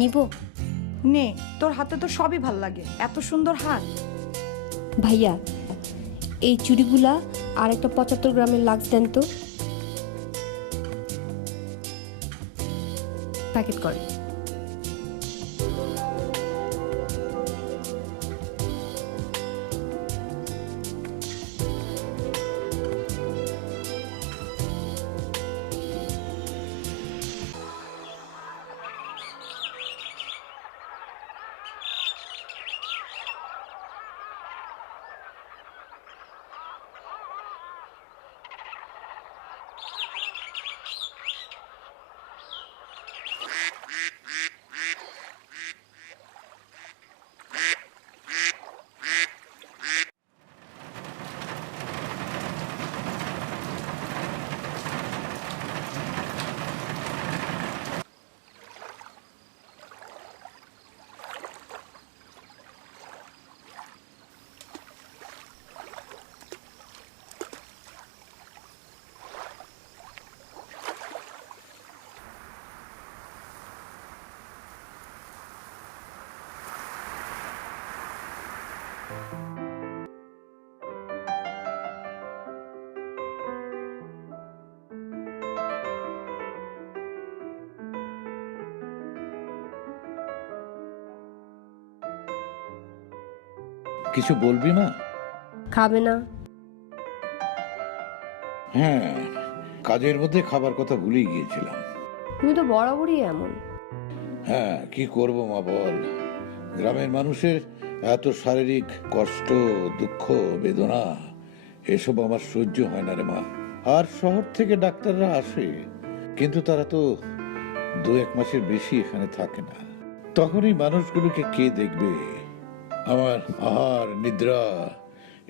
নিব? নে, তোর হাতে তো সবই ভাল লাগে, এত সুন্দর হাত। ভাইয়া, এই চুড়িগুলা আর একটা 75 গ্রামের লাক্স দেন তো। প্যাকেট করেন। কিছু বলবি মা? খাবে না? হ্যাঁ, কাজের মধ্যে খাবার কথা ভুলেই গিয়েছিলাম। তুমি তো বরাবরই এমন। হ্যাঁ, কি করব মা বল, গ্রামের মানুষের এত শারীরিক কষ্ট, দুঃখ, বেদনা এসব আমার সহ্য হয় না রে মা। আর শহর থেকে ডাক্তাররা আসে, কিন্তু তারা তো 2-1 মাসের বেশি এখানে থাকে না। তখন এই মানুষগুলোকে কে দেখবে? আমার আহার, নিদ্রা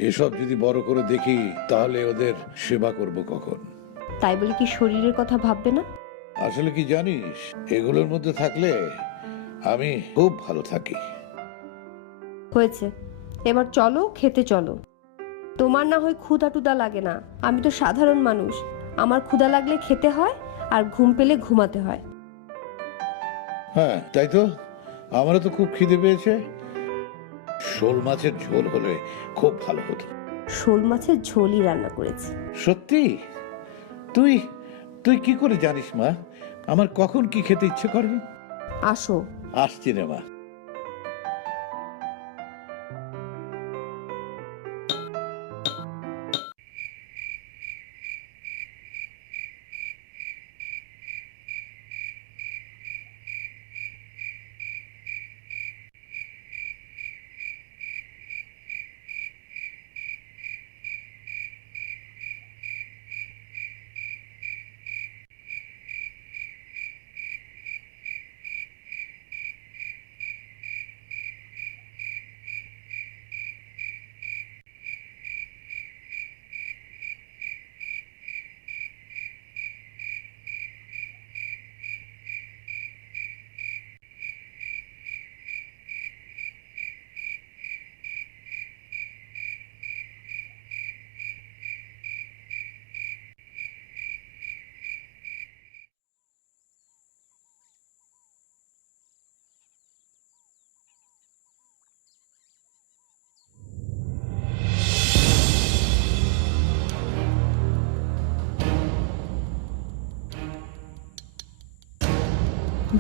এসব যদি বড় করে দেখি, তাহলে ওদের সেবা করব কখন? তাই বলে কি শরীরের কথা ভাববে না? আসলে কি জানিস, এগুলোর মধ্যে থাকলে আমি খুব ভালো থাকি। হয়েছে, এবার চলো, খেতে চলো। তোমার না হয় ক্ষুধা টুধা লাগে না, আমি তো সাধারণ মানুষ। আমার ক্ষুধা লাগলে খেতে হয়, আর ঘুম পেলে ঘুমাতে হয়। হ্যাঁ তাই তো, আমারও তো খুব খিদে পেয়েছে। শোল মাছের ঝোল হলে খুব ভালো হতো। শোল মাছের ঝোলই রান্না করেছি। সত্যি? তুই তুই কি করে জানিস মা আমার কখন কি খেতে ইচ্ছে করে? আসো। আসছি রে মা।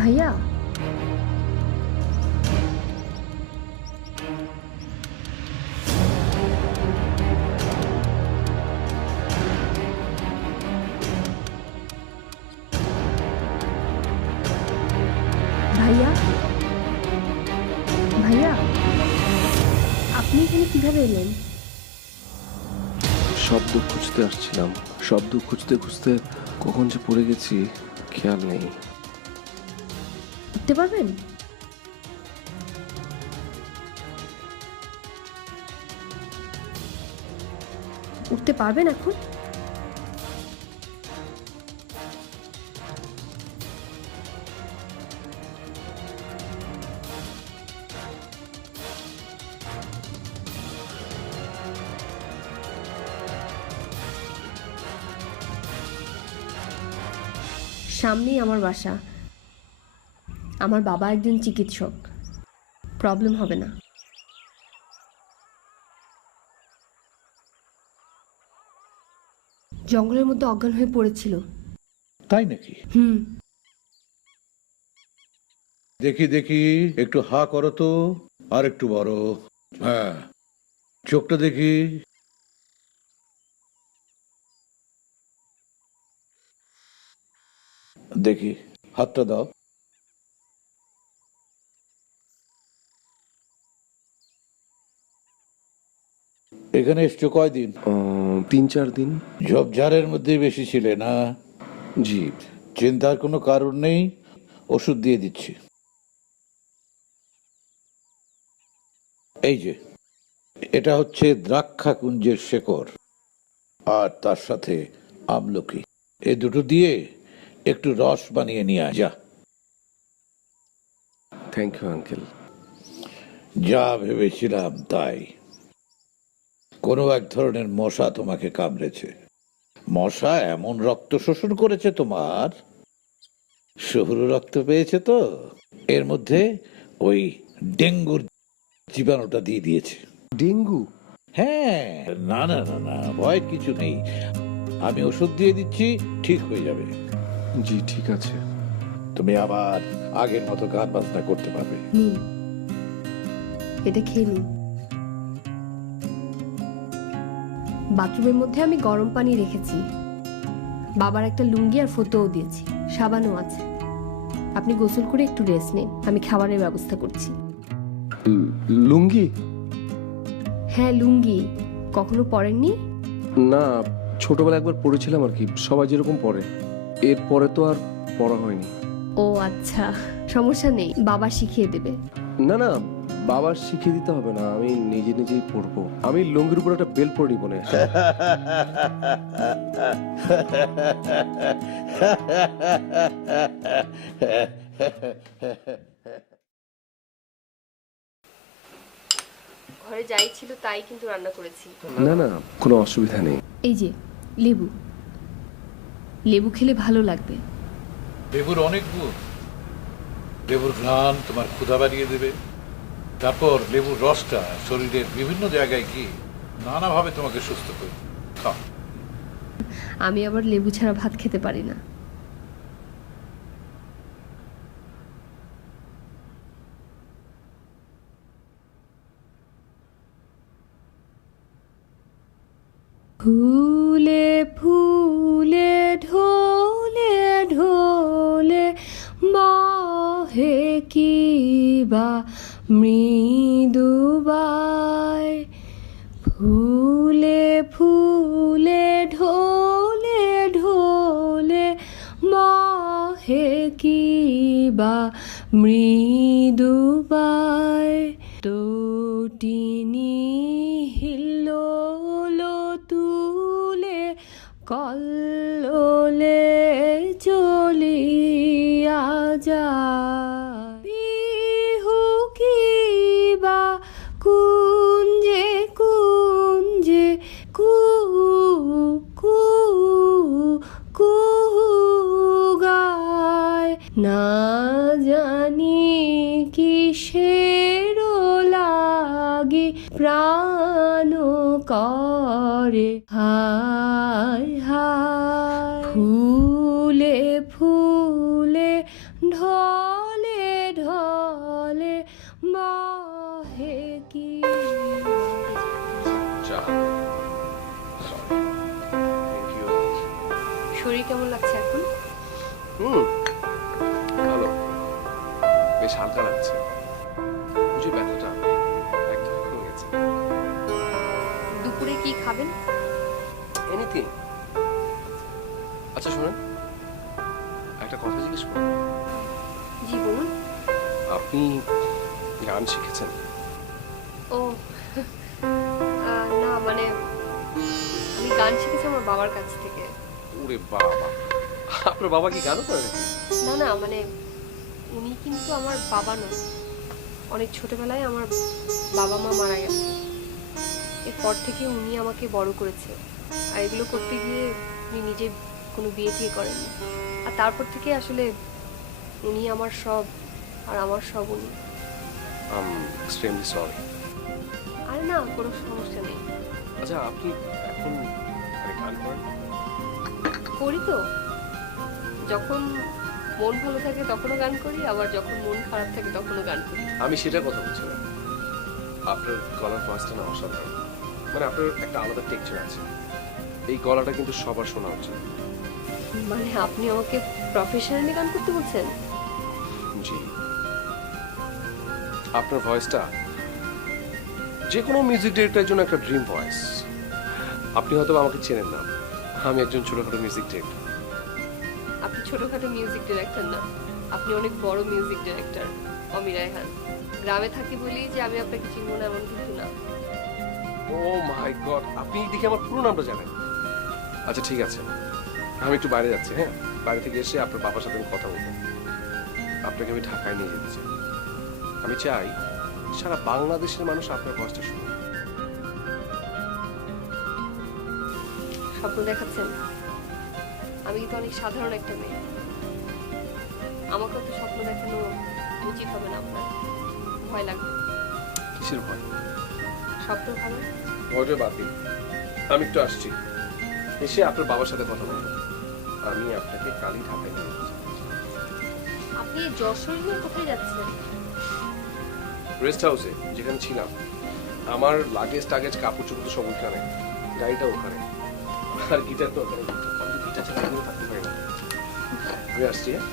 ভাইয়া, ভাইয়া, ভাইয়া, আপনি এখানে কিভাবে এলেন? শব্দ খুঁজতে আসছিলাম, শব্দ খুঁজতে খুঁজতে কখন যে পড়ে গেছি খেয়াল নেই। উঠতে পারবেন? উঠতে পারবেন এখন? সামনেই আমার বাসা। আমার বাবা একজন চিকিৎসক, প্রবলেম হবে না। জঙ্গলের মধ্যে অজ্ঞান হয়ে পড়েছিল। তাই নাকি? হুম। দেখি দেখি, একটু হা করো তো, আর একটু বড়। হ্যাঁ, চোখটা দেখি। দেখি, হাতটা দাও। এখানে এসছো কয়দিন? 3-4 দিন। ঝোপঝাড়ের মধ্যে বেশি ছিলে না? জি। চিন্তার কোনো কারণ নেই, ওষুধ দিয়ে দিচ্ছি। এই যে, এটা হচ্ছে দ্রাক্ষা কুঞ্জের শেকড়, আর তার সাথে আমলকি। এ দুটো দিয়ে একটু রস বানিয়ে নিয়ে আয় যা। Thank you uncle. যা ভেবেছিলাম তাই। কোনো এক ধরনের মশা তোমাকে কামড়েছে। মশা এমন রক্ত শোষণ করেছে তোমার, সরু রক্ত পেয়েছে তো, এর মধ্যে ওই ডেঙ্গুর জীবাণুটা দিয়ে দিয়েছে। ডেঙ্গু? হ্যাঁ, না না না না, ভয়ের কিছু নেই। আমি ওষুধ দিয়ে দিচ্ছি, ঠিক হয়ে যাবে। জি ঠিক আছে। তুমি আবার আগের মতো গান বাজনা করতে পারবে। নিন, এটা খেয়ে নিন। বাথরুমের মধ্যে আমি গরম পানি রেখেছি, বাবার একটা লুঙ্গি আর ফতোও দিয়েছি, সাবানও আছে। আপনি গোসল করে একটু রেস্ট নিন, আমি খাবারের ব্যবস্থা করছি। লুঙ্গি? হ্যাঁ, লুঙ্গি। কখনো পরেননি? না, ছোটবেলা একবার পড়েছিলাম আর কি, সবাই যেরকম পড়ে। এরপরে তো আর পড়া হয়নি। ও আচ্ছা, সমস্যা নেই, বাবা শিখিয়ে দেবে। না না, বাবার শিখিয়ে দিতে হবে না, আমি নিজে নিজেই পড়বো। আমি লুঙ্গির উপর একটা বেল পরে নিব না। ঘরে যাই ছিল তাই কিন্তু রান্না করেছি। না না, কোনো অসুবিধা নেই। এই যে লেবু, লেবু খেলে ভালো লাগবে। লেবুর অনেক গুণ। লেবুর ঘ্রাণ তোমার ক্ষুধা বাড়িয়ে দেবে। তারপর লেবুর রসটা শরীরের বিভিন্ন জায়গায় গিয়ে নানাভাবে তোমাকে সুস্থ করবে। খাও। আমি আবার লেবু ছাড়া ভাত খেতে পারি না। ফুলে ফুলে ঢোলে ঢোলে বহে কিবা মৃদুবাই। ফুলে ফুলে ঢোলে ঢোলে বহে কিবা মৃদুবাই। তটিনী হিল্লোলো তুলে কল্লোলে চলিয়া যায়। বিহু কিবা কুঞ্জে কুঞ্জে কু কু কু গায়। না জানি কিসের লাগি প্রাণ করে হায় হায়। ফুলে ফুলে ঢলে ঢলে বহে কি। শরীর কেমন লাগছে এখন? ভালো, বেশ হালকা লাগছে। বুঝি ব্যথাটা একদম কমে গেছে। দুপুরে কি খাবেন? এনিথিং। আচ্ছা শুনুন, একটা কথা জিজ্ঞেস করুন। জি বলুন। আপনি গান শিখেছেন? ও না, মানে আমি গান শিখেছি আমার বাবার কাছ থেকে। ওরে বাবা, আপনার বাবা কি গানও করে নাকি? না না, মানে উনি কিন্তু আমার বাবা নন। অনেক ছোটবেলায় আমার বাবা মা মারা গেছে, এরপর থেকে উনি আমাকে বড় করেছে। আর এগুলো করতে গিয়ে উনি নিজে কোনো বিয়ে টিয়ে করেননি। আর তারপর থেকে আসলে উনি আমার সব আর আমার সব উনি। আম এক্সট্রিমলি সরি। আরে না, কোনো সমস্যা নেই। আচ্ছা, আপনি এখন মানে গান করেন? করি তো, যখন মন ভালো থাকে তখনও গান করি, আবার যখন মন খারাপ থাকে তখনও গান করি। আমি সেটার কথা বলছি না। আপনার গলার ভয়েসটা না অসাধারণ, মানে আপনার একটা আলাদা টেক্সচার আছে। এই গলাটা কিন্তু সবার শোনা উচিত। মানে আপনি আমাকে প্রফেশনালি গান করতে বলছেন? জি, আপনার ভয়েসটা যে কোনো মিউজিক ডিরেক্টরের জন্য একটা ড্রিম ভয়েস। আপনি হয়তো আমাকে চেনেন না, আমি একজন ছোটখাটো মিউজিক ডিরেক্টর। আপনি ছোটখাটো মিউজিক ডিরেক্টর না, আপনি অনেক বড় মিউজিক ডিরেক্টর, অমি রায়হান। গ্রামে থাকি বলি যে আমি আপনাকে চিনব না এমন কিছু না। ও মাই গড, আপনি দেখে আমার পুরো নামটা জানেন। আচ্ছা ঠিক আছে, আমি একটু বাইরে যাচ্ছি। হ্যাঁ, বাইরে থেকে এসে আপনার বাবার সাথে আমি কথা বলবো। আপনাকে আমি ঢাকায় নিয়ে যেতে চাই। আমি চাই সারা বাংলাদেশের মানুষ আপনার ভয়েসটা শুনুক। স্বপ্ন দেখাচ্ছেন? আমি কিন্তু অনেক সাধারণ একটা মেয়ে, আমাকেও তো স্বপ্ন দেখানো উচিত হবে না আপনার? ভয় লাগবে। কিসের ভয়? স্বপ্ন ভালো। ভয়টা বাদ দিন, আমি একটু আসছি, এসে আপনার বাবার সাথে কথা বলবো। আমি আপনাকে কালই ঢাকায় নিয়ে যেতে চাই। আপনি এই যশোর নিয়ে কোথায় যাচ্ছেন? রেস্ট হাউসে যেখানে ছিলাম। আমার লাগেজ টাগেজ কাপড় চোপড় সব ওখানে, গাড়িটা ওখানে, আর গিটার তো ওখানে। আমি গিটার ছাড়া এখানে থাকতে পারি না। আমি আসছি। হ্যাঁ।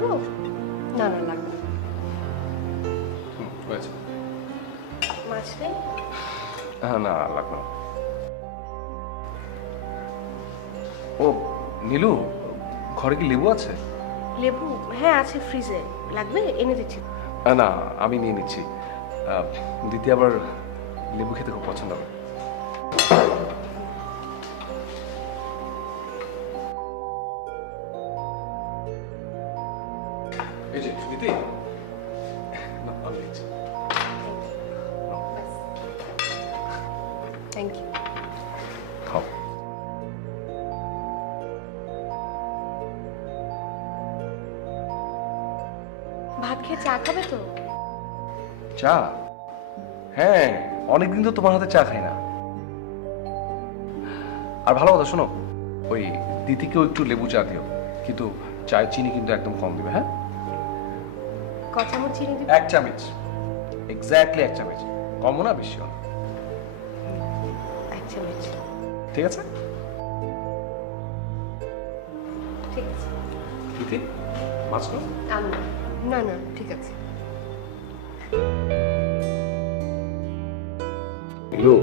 দেবো? না না, লাগবে না। হয়েছে। মাছ নেই? হ্যাঁ, না লাগবে না। ও নীলু, ঘরে কি লেবু আছে? লেবু? হ্যাঁ আছে ফ্রিজে, লাগবে এনে দিচ্ছি। না, আমি নিয়ে নিচ্ছি। দিদি আবার লেবু খেতে খুব পছন্দ করে। এই যে দিদি, না, আমি নিচ্ছি। Thank you. খাও। ভাত খেয়ে চা খাবে তো? চা? হ্যাঁ, অনেকদিন তো তোমার হাতে চা খাই না। আর ভালো কথা শোনো, ওই দিদিকেও একটু লেবু চা দিও, কিন্তু চায়ের চিনি কিন্তু একদম কম দিবে। হ্যাঁ, ক চামচ চিনি দিবে? 1 চামচ, এক্স্যাক্টলি 1 চামচ, কমও না বেশিও না। 1 চামচ। ঠিক আছে? ঠিক আছে। দিদি, মাছ খাও? আমি না না, ঠিক আছে। নীলু,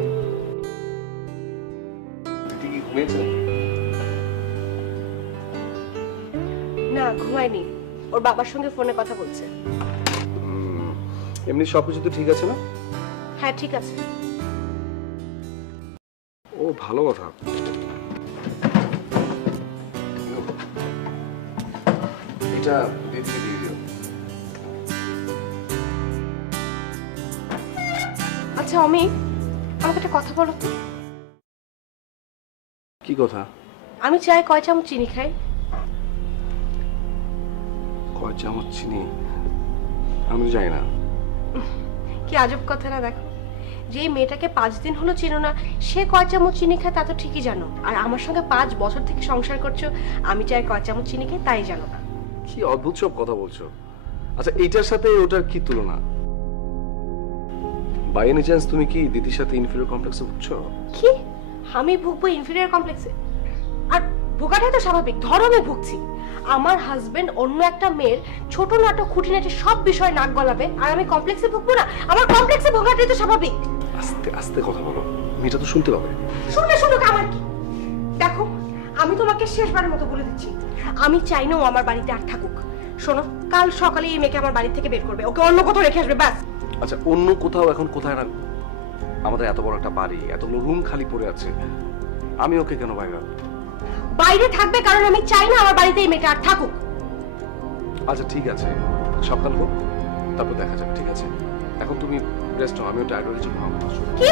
দিদি কি ঘুমিয়েছে? না ঘুমায়নি, ওর বাবার সঙ্গে ফোনে কথা বলছে। এমনি সবকিছু তো ঠিক আছে না? হ্যাঁ ঠিক আছে। ও ভালো কথা। এটা দিদিকে দিয়ে দিও। আচ্ছা অমি, আমাকে একটা কথা বলো তো। কি কথা? আমি চায়ে কয় চামচ চিনি খাই? কয় চামচ চিনি? আমি তো জানি না। কি আজব কথা না, দেখো যে মেয়েটাকে 5 দিন হলো চিনো না, সে কয় চামচ চিনি খায় তা তো ঠিকই জানো, আর আমার সঙ্গে 5 বছর থেকে সংসার করছো, আমি চায়ে কয় চামচ চিনি খাই তাই জানো না। কি অদ্ভুত সব কথা বলছো। আচ্ছা, এইটার সাথে ওটার কি তুলনা? বাই এনি চান্স তুমি কি দিদির সাথে ইনফিরিয়র কমপ্লেক্সে ভুগছো? কি আমি ভুগবো ইনফিরিয়র কমপ্লেক্সে? আর ভোগাটাই তো স্বাভাবিক, ধরো আমি ভুগছি, আমার হাজবেন্ড অন্য একটা মেয়ের ছোট নাটক খুঁটিনাটি সব বিষয়ে নাক গলাবে আর আমি কমপ্লেক্সে ভুগবো না? আমার কমপ্লেক্সে ভোগাটাই তো স্বাভাবিক। আস্তে আস্তে কথা বলো, মেয়েটা তো শুনতে পাবে। শুনলে শুনুক, আমার কি? দেখো আমি তোমাকে শেষবারের মতো বলে দিচ্ছি, আমি চাই না ও আমার বাড়িতে আর থাকুক। শোনো, কাল সকালে এই মেয়েকে আমার বাড়ি থেকে বের করবে, ওকে অন্য কোথাও রেখে আসবে, ব্যাস। আচ্ছা, অন্য কোথাও এখন কোথায় রাখবো? আমাদের এত বড় একটা বাড়ি, এতগুলো রুম খালি পড়ে আছে, আমি ওকে কেন বাইরে রাখবো? বাইরে থাকবে কারণ আমি চাই না আমার বাড়িতে এই মেয়েটা আর থাকুক। আচ্ছা ঠিক আছে, সকাল হোক, তারপর দেখা যাবে। ঠিক আছে, এখন তুমি রেস্ট নাও, আমিও টায়ার্ড হয়ে গেছি, ঘুমাবো। কি?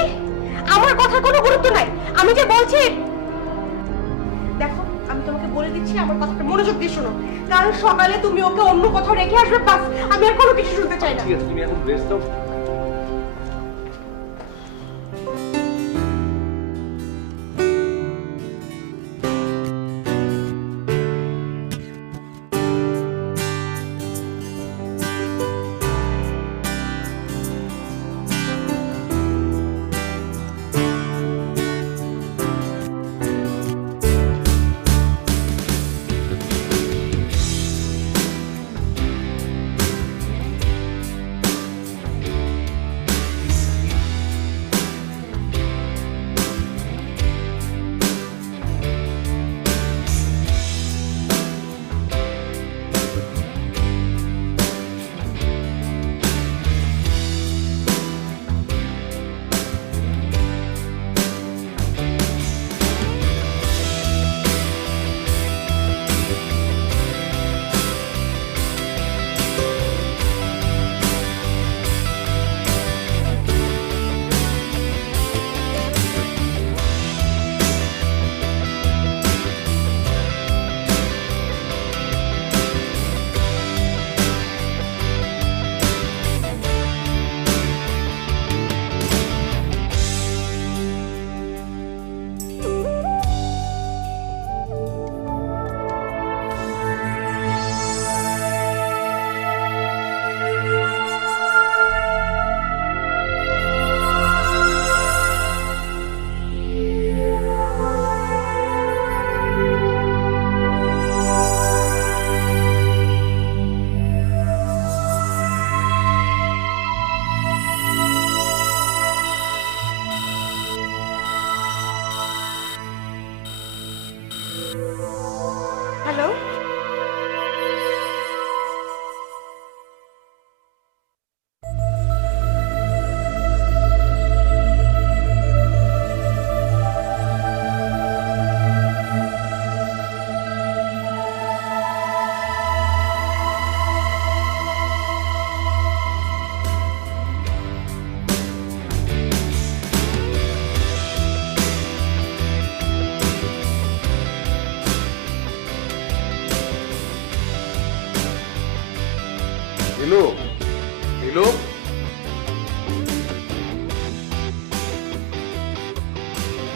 আমার কথার কোনো গুরুত্ব নাই, আমি যে বলছি। দেখো আমি তোমাকে বলে দিচ্ছি, আমার কথাটা মনোযোগ দিয়ে শোনো, কাল সকালে তুমি ওকে অন্য কোথাও রেখে আসবে, বাস। আমি আর কোনো কিছু শুনতে চাই না। ঠিক আছে, তুমি এখন রেস্ট নাও।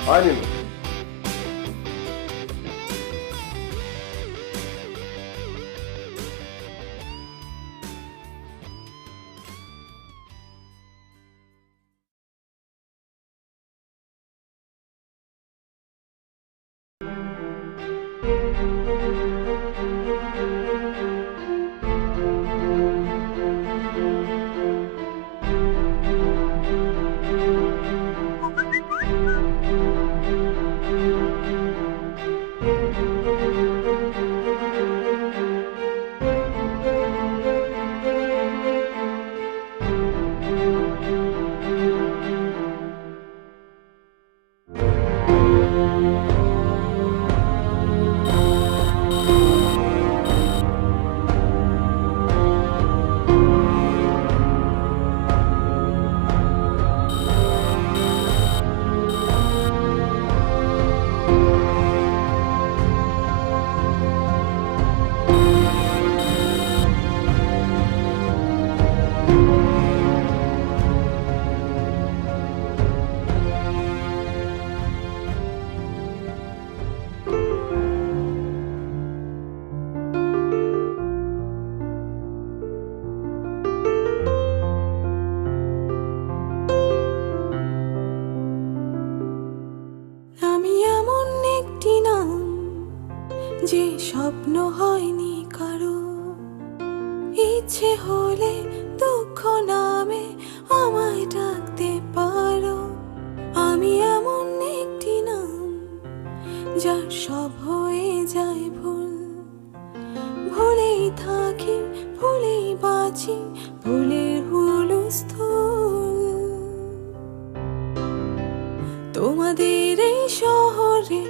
হয়নি না। আমি এমন একটি নাম যে স্বপ্ন হয়নি কারো, ইচ্ছে হলে দুঃখ নামে আমায় ডাকতে পারো। আমি এমন একটি নাম যার সব হয়ে যায় ভুল, ভুলেই থাকি ভুলেই বাঁচি ভুলের হুলস্থুল। তোমাদের এই শহরে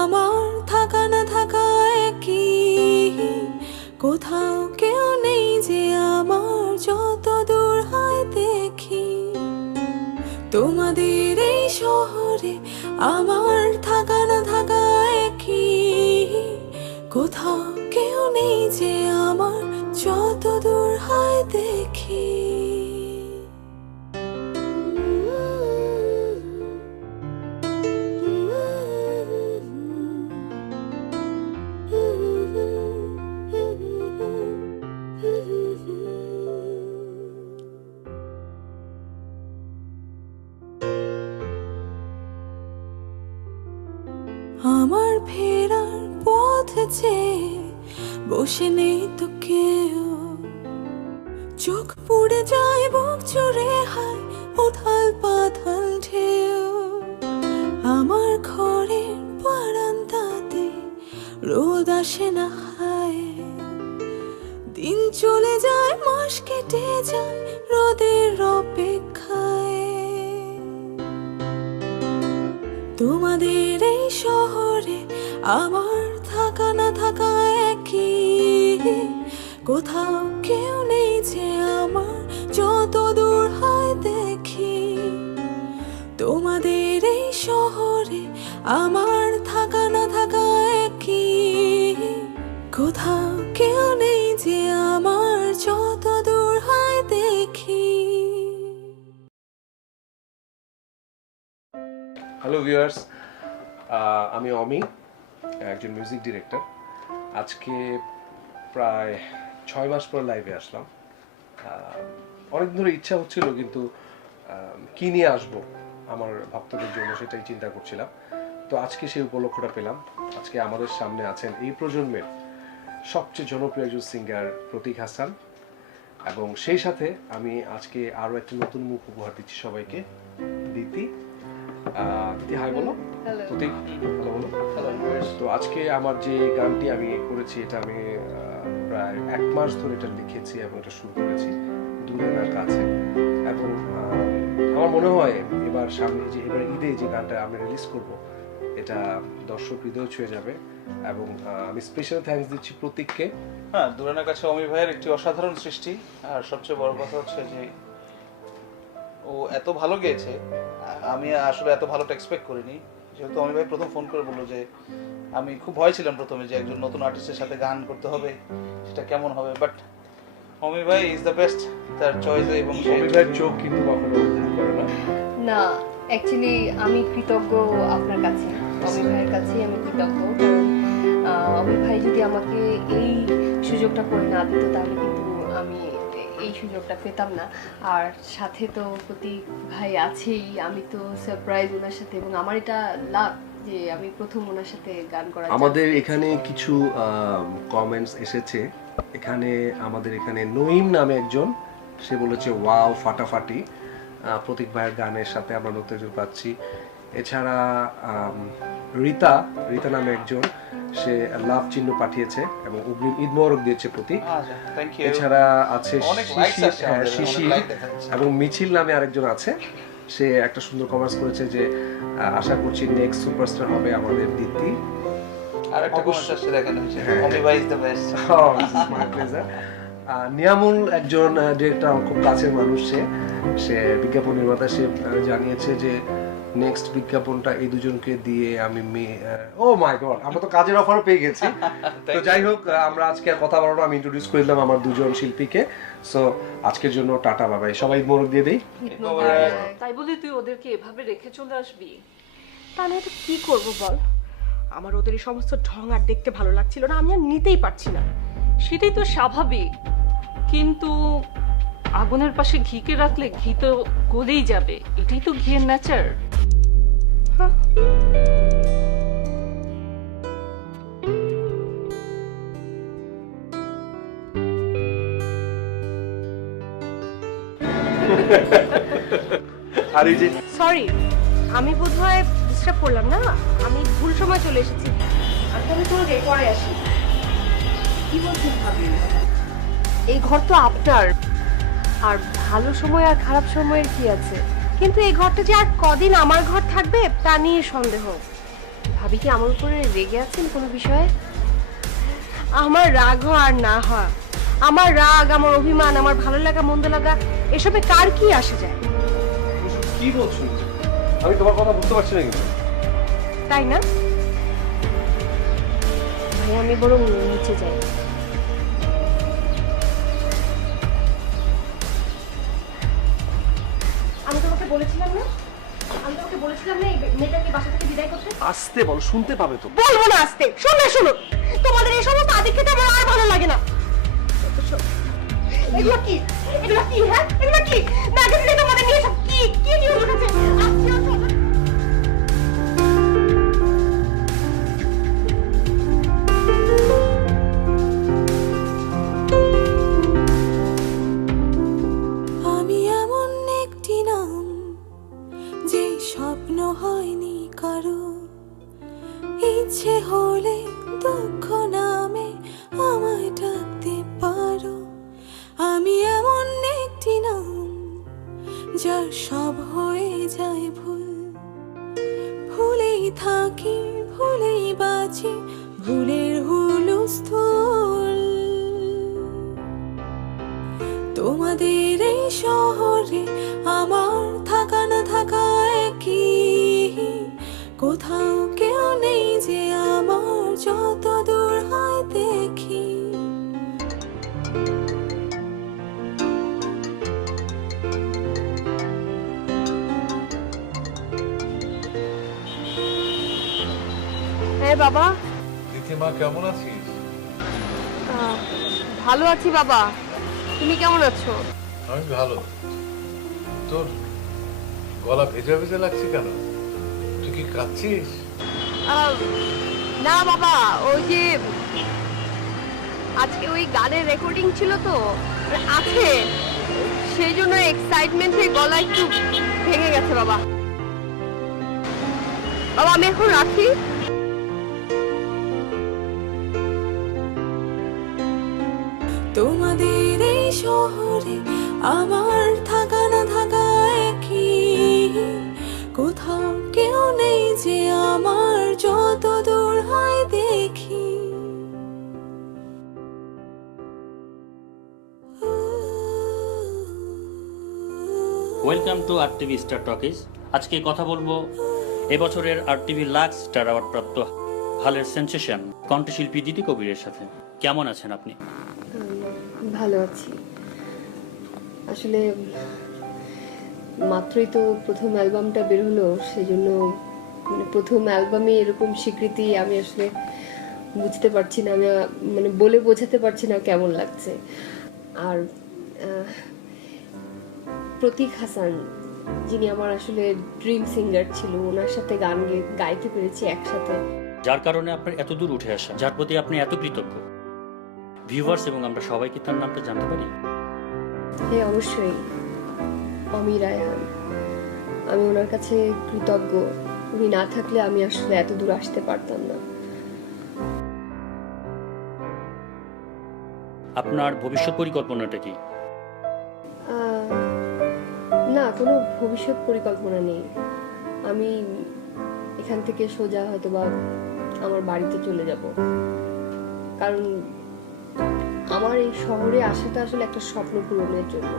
আমার থাকা না থাকা একই, কোথাও কেউ নেই যে আমার যত দূর হয় দেখি। তোমাদের এই শহরে আমার থাকা না থাকা একই, কোথাও কেউ নেই যে আমার যত দূর হয় দেখি। আমার ফেরার পথ চেয়ে বসে নেই তো কেউ, চোখ পুড়ে যায় বুক জুড়ে হায় উথাল পাথাল ঢেউ। আমার ঘরের বারান্দাতে রোদ আসে না হায়, দিন চলে যায় মাস কেটে যায় রোদের অপেক্ষায়। তোমাদের এই শহরে আমার থাকা না থাকা একই, কোথাও কেউ নেই যে আমার যত দূর হয় দেখি। তোমাদের এই শহরে আমার থাকা না থাকা একই, কোথাও কেউ নেই যে আমার যত দূর হয় দেখি। হ্যালো ভিউয়ার্স, আমি অমি, একজন মিউজিক ডিরেক্টর। আজকে প্রায় 6 মাস পর লাইভে আসলাম। অনেক ধরে ইচ্ছা হচ্ছিল, কিন্তু কি নিয়ে আসব আমার ভক্তদের জন্য সেটাই চিন্তা করছিলাম। তো আজকে সেই উপলক্ষটা পেলাম। আজকে আমাদের সামনে আছেন এই প্রজন্মের সবচেয়ে জনপ্রিয় একজন সিঙ্গার প্রতীক হাসান, এবং সেই সাথে আমি আজকে আরো একটা নতুন মুখ উপহার দিচ্ছি সবাইকে। দিতি দিতি হাই বলো। প্রতীক হ্যালো বলো। তো আজকে আমার যে গানটি আমি করেছি, এটা আমি প্রায় 1 মাস ধরে এটা লিখেছি এবং এটা শুরু করেছি দূরে না কাছে। এবং আমার মনে হয় এবার সামনে যে এবার ঈদে যে গানটা আমি রিলিজ করব, এটা দর্শক হৃদয় ছুঁয়ে যাবে। এবং আমি স্পেশাল থ্যাঙ্কস দিচ্ছি প্রতীককে। হ্যাঁ, দূরানার কাছে অমি ভাইয়ের একটি অসাধারণ সৃষ্টি। আর সবচেয়ে বড় কথা হচ্ছে যে ও এত ভালো গেয়েছে, আমি আসলে এত ভালোটা এক্সপেক্ট করিনি। যেহেতু অমি ভাই প্রথম ফোন করে বললো যে, আমি খুব ভয় ছিলাম প্রথমে যে একজন নতুন আর্টিস্টের সাথে গান করতে হবে, সেটা কেমন হবে। বাট অমি ভাই ইজ দ্য বেস্ট, তার চয়েসে। এবং অমি ভাইয়ের চোখ কিন্তু কখনো ভুল করে না। না, অ্যাকচুয়ালি আমি কৃতজ্ঞ আপনার কাছে, অমিত ভাইয়ের কাছেই আমি কৃতজ্ঞ। কারণ অমিত ভাই যদি আমাকে এই সুযোগটা করে না দিত তাহলে কিন্তু আমি এই সুযোগটা পেতাম না। আর সাথে তো প্রতীক ভাই আছেই, আমি তো সারপ্রাইজ ওনার সাথে, এবং আমার এটা লাভ যে আমি প্রথম ওনার সাথে গান করা। আমাদের এখানে কিছু কমেন্টস এসেছে। আমাদের এখানে নঈম নামে একজন, সে বলেছে ওয়াও ফাটাফাটি, প্রতীক ভাইয়ের গানের সাথে আমরা নতুন পাচ্ছি। এছাড়া রীতা নামে একজন, সে লাভ চিহ্ন পাঠিয়েছে এবং অগ্রিম ঈদ মোবারক দিয়েছে প্রতীক। আচ্ছা, থ্যাংক ইউ। এছাড়া আছে অনেক লাইকস আছে আমাদের, অনেক শিশির লাইক দেখা যাচ্ছে। এবং মিছিল নামে আরেকজন আছে, সে একটা সুন্দর কমেন্টস করেছে যে আশা করছি নেক্সট সুপারস্টার হবে আমাদের দিতি। আর একটা কমেন্ট আসছে দেখেন, হ্যাঁ। অমি ভাই is the best. My pleasure. Niamul একজন ডিরেক্টর, আমার খুব কাছের মানুষ, সে বিজ্ঞাপন নির্মাতা, সে জানিয়েছে যে নেক্সট বিজ্ঞাপনটা এই দুজনকে দিয়ে আমি ও মাই গড, আমরা তো কাজের অফারও পেয়ে গেছি। তো যাই হোক, আমরা আজকে আর কথা বলবো না, আমি ইন্ট্রোডিউস করে দিলাম আমার দুজন শিল্পীকে। সো আজকের জন্য টাটা, বাবাই, সবাই ঈদ মোবারক দিয়ে দেই। তাই বলে তুই ওদেরকে এভাবে রেখে চলে আসবি? তা না তো কি করব বল, আমার ওদের এই সমস্ত ঢং আর দেখতে ভালো লাগছিল না, আমি আর নিতেই পারছি না। সেটাই তো স্বাভাবিক, কিন্তু আগুনের পাশে ঘিকে রাখলে ঘি তো গলেই যাবে, এটাই তো ঘিয়ের নেচার। আর এই যে সরি, আমি বোধহয় ডিস্টার্ব করলাম না, আমি ভুল সময় চলে এসেছি। আর আমি তোর পরে আসি। কি বলছেন ভাবি? এই ঘর তো আপনার, আর ভালো সময় আর খারাপ সময়ের কি আছে? কিন্তু এই ঘরটা যে আর কদিন আমার ঘর থাকবে তা নিয়ে সন্দেহ। ভাবি কি আমার উপরে রেগে আছেন কোনো বিষয়ে? আমার রাগ হয় আর না হয়, আমার রাগ, আমার অভিমান, আমার ভালো লাগা মন্দ লাগা, এসবে কার কি আসে যায়? কি বলছো? আমি তোমার কথা বুঝতে পারছি না কিন্তু। তাই না? ভাই আমি বরং নিচে যাই। আমি তোমাকে বলেছিলাম না, এই মেয়েটাকে বাসা থেকে বিদায় করতে। আসতে বলো, শুনতে পাবে তো। বলবো না আসতে, শুনো শুনো, তোমাদের এই সমস্ত আদিক খেতে আমার আর ভালো লাগে না। এগুলো কি, এগুলো কি, হ্যাঁ এগুলো কি? না দেখলে তোমাদের নিয়ে সব কি কি নিয়ে উঠেছে। আজকেও সব- আমি এমন একটি নাম যে স্বপ্ন হয়নি কারো, ইচ্ছে হলে দুঃখ নামে আমায় ডাকতে পারো। আমি এমন একটি নাম যার সব হয়ে যায় ভুল, ভুলেই থাকি ভুলেই বাঁচি, ভুলের হুলস্থুল। তোমাদের এই শহরে আমার থাকা না থাকা একই, কোথাও কেউ নেই যে আমার যত দূর হয় দেখি। হ্যাঁ বাবা, দিদিমা কেমন আছিস? ভালো আছি বাবা, তুমি কেমন আছো? আমি ভালো। তোর গলা ভেজা ভেজা লাগছে কেন? তুই কি কাঁদছিস? না বাবা, ওই যে আজকে ওই গানের রেকর্ডিং ছিল তো, আছে, সেই জন্য এক্সাইটমেন্টে গলা একটু ভেঙে গেছে বাবা। বাবা আমি এখন রাখি। তোমাদের এই শহরে আমার থাকা না থাকা একই, কোথাও কেউ নেই যে আমার যত দূর হয় দেখি। Welcome to RTV star talkies. আজকে কথা বলবো এবছরের RTV লাক্স স্টার অ্যাওয়ার্ড প্রাপ্ত হালের সেন্সেশন কণ্ঠশিল্পী দিতি কবিরের সাথে। কেমন আছেন আপনি? ভালো আছি। আসলে মাত্রই তো প্রথম অ্যালবামটা বের হলো, সেজন্য মানে প্রথম অ্যালবামে এরকম স্বীকৃতি আমি আসলে বুঝতে পারছি না, আমি মানে বলে বোঝাতে পারছি না কেমন লাগছে। আর প্রতীক হাসান, যিনি আমার আসলে ড্রিম সিঙ্গার ছিল, ওনার সাথে গান গাইতে পেরেছি একসাথে, যার কারণে আপনার এত দূর উঠে আসা, যার প্রতি আপনি এত কৃতজ্ঞ। ভিউয়ার্স এবং আমরা সবাই কি তার নামটা জানতে পারি? হ্যাঁ অবশ্যই, অমি রায়হান। আমি ওনার কাছে কৃতজ্ঞ, উনি না থাকলে আমি আসলে এত দূর আসতে পারতাম না। আপনার ভবিষ্যৎ পরিকল্পনাটা কি? না, কোনো ভবিষ্যৎ পরিকল্পনা নেই। আমি এখান থেকে সোজা হয়তো বা আমার বাড়িতে চলে যাব, কারণ আমার এই শহরে আসাটা আসলে একটা স্বপ্ন পূরণের জন্য।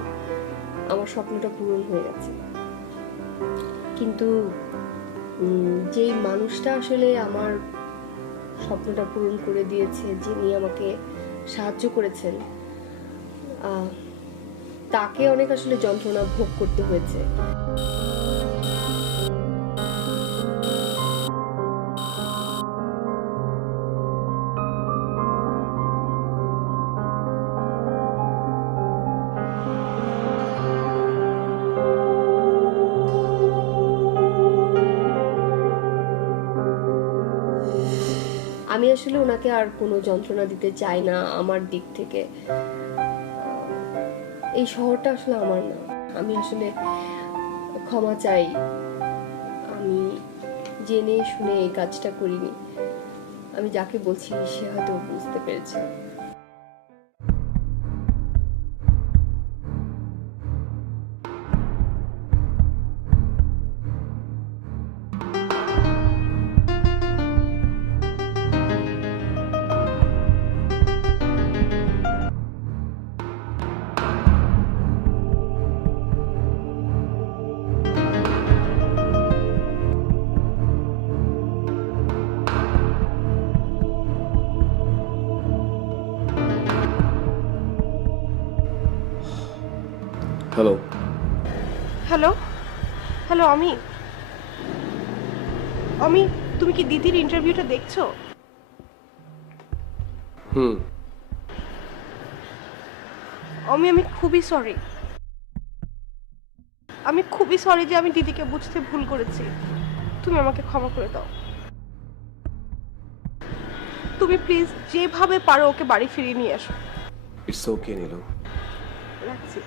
আমার স্বপ্নটা পূরণ হয়ে গেছে, কিন্তু যেই মানুষটা আসলে আমার স্বপ্নটা পূরণ করে দিয়েছে, যিনি আমাকে সাহায্য করেছেন, তাকে অনেক আসলে যন্ত্রণা ভোগ করতে হয়েছে। আমি আসলে ওনাকে আর কোনো যন্ত্রণা দিতে চাই না আমার দিক থেকে। এই শহরটা আসলে আমার না, আমি আসলে ক্ষমা চাই। আমি জেনে শুনে এই কাজটা করিনি। আমি যাকে বলছি সে হয়তো বুঝতে পেরেছে। হ্যালো হ্যালো হ্যালো অমি, অমি তুমি কি দিদির ইন্টারভিউটা দেখছো? অমি আমি খুবই সরি, আমি খুবই সরি যে আমি দিদিকে বুঝতে ভুল করেছি। তুমি আমাকে ক্ষমা করে দাও। তুমি প্লিজ যেভাবে পারো ওকে বাড়ি ফিরিয়ে নিয়ে আসো। It's okay Nilu. রাখছি।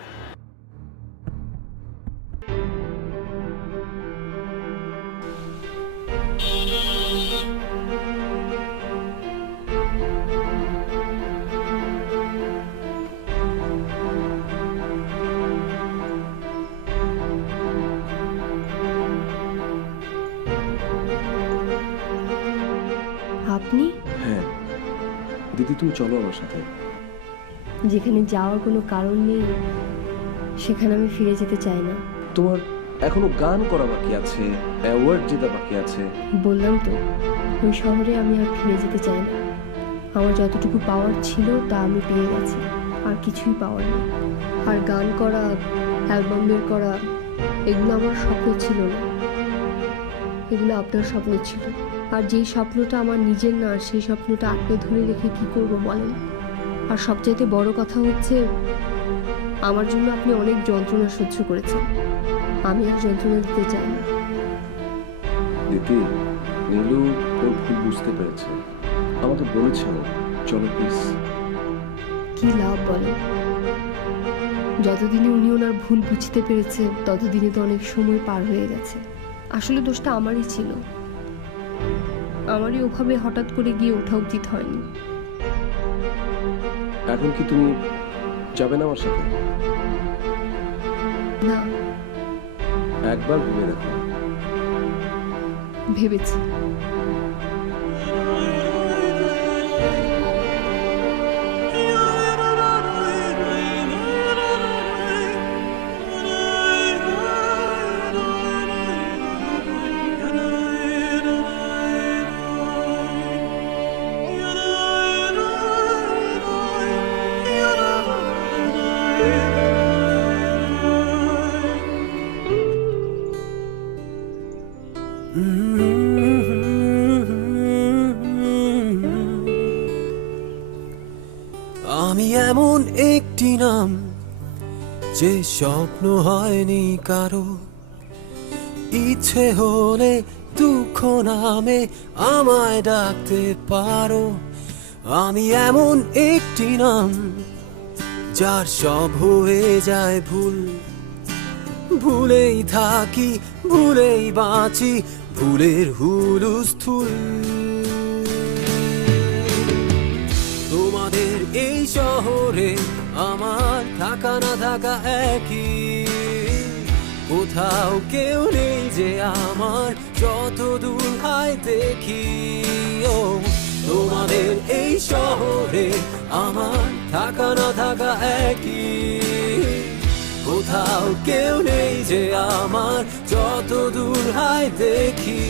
আপনি? হ্যাঁ দিদি, তুমি চলো আমার সাথে। যেখানে যাওয়ার কোনো কারণ নেই সেখানে আমি ফিরে যেতে চাই না। তোমার এখনো গান করা বাকি আছে, অ্যাওয়ার্ড জেতা বাকি আছে। বললাম তো, ওই শহরে আমি আর ফিরে যেতে চাই না। আমার যতটুকু পাওয়ার ছিল তা আমি পেয়ে গেছি, আর কিছুই পাওয়ার নেই। আর গান করা, অ্যালবাম বের করা, এগুলো আমার স্বপ্ন ছিল না, এগুলো আপনার স্বপ্ন ছিল। আর যেই স্বপ্নটা আমার নিজের না, সেই স্বপ্নটা আঁকড়ে ধরে রেখে কি করব বলেন? আর সবচাইতে বড় কথা হচ্ছে, আমার জন্য আপনি অনেক যন্ত্রণা সহ্য করেছেন, আমি আর যন্ত্রণা দিতে চাই না। দিদি, নীলু ওর ভুল বুঝতে পেরেছে, আমাকে বলেছে চলো প্লিজ। কি লাভ বলেন? যতদিনে উনি ওনার ভুল বুঝতে পেরেছে ততদিনে তো অনেক সময় পার হয়ে গেছে। আসলে দোষটা আমারই ছিল, আমারই ওভাবে হঠাৎ করে গিয়ে ওঠা উচিত হয়নি। এখন কি তুমি যাবে না আমার সাথে? না, একবার ভেবে দেখো। ভেবেছি। এমন একটি নাম যে স্বপ্ন হয়নি কারো, ইচ্ছে হলে দুঃখ নামে আমায় ডাকতে পারো। আমি এমন একটি নাম যার সব হয়ে যায় ভুল, ভুলেই থাকি ভুলেই বাঁচি, ভুলের হুলুস্থুল। তোমাদের এই শহরে আমার থাকা না থাকা একই, কোথাও কেউ নেই যে আমার যত দূর হয় দেখি। ও তোমাদের এই শহরে আমার থাকা না থাকা একই, কোথাও কেউ নেই যে আমার যত দূর হয় দেখি।